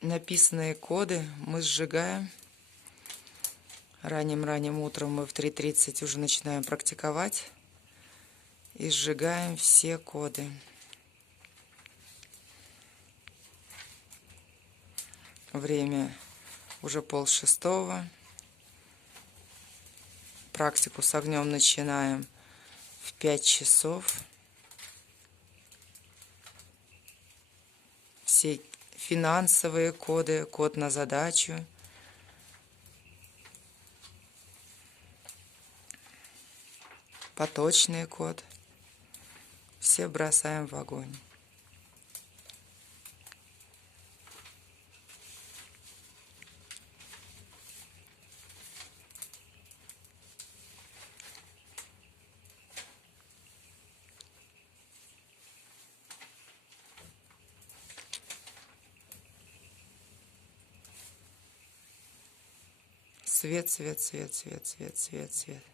написанные коды мы сжигаем. Ранним-ранним утром мы в 3:30 уже начинаем практиковать и сжигаем все коды. Время уже 5:30. Практику с огнем начинаем в 5 часов. Все финансовые коды, код на задачу, поточный код, все бросаем в огонь. Свет, свет, свет, свет, свет, свет, свет.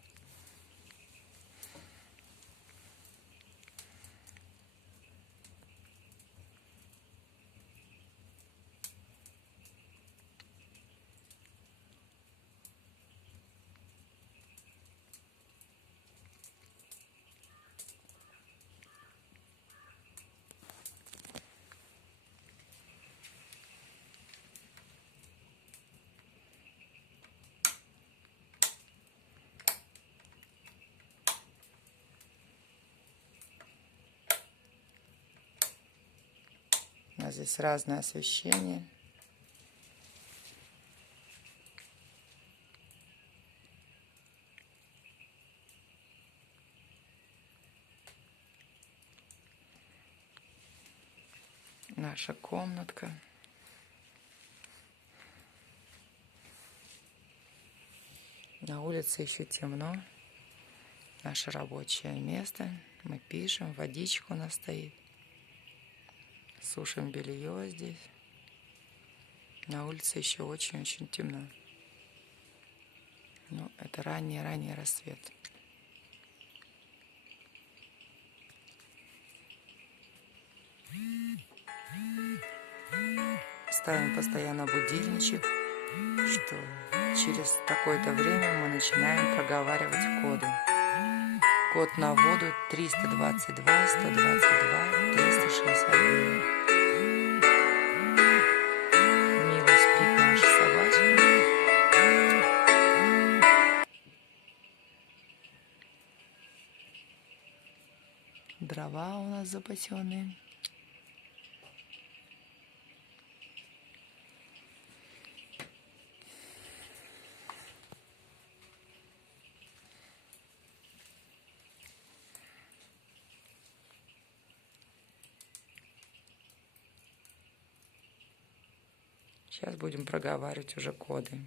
У нас здесь разное освещение. Наша комнатка. На улице еще темно. Наше рабочее место. Мы пишем, водичка у нас стоит. Сушим белье здесь. На улице еще очень-очень темно. Но это ранний-ранний рассвет. Ставим постоянно будильничек, что через какое-то время мы начинаем проговаривать коды. Код на воду 322, 122, 369. Мило спит наша собачка. Дрова у нас запасенные. Сейчас будем проговаривать уже коды.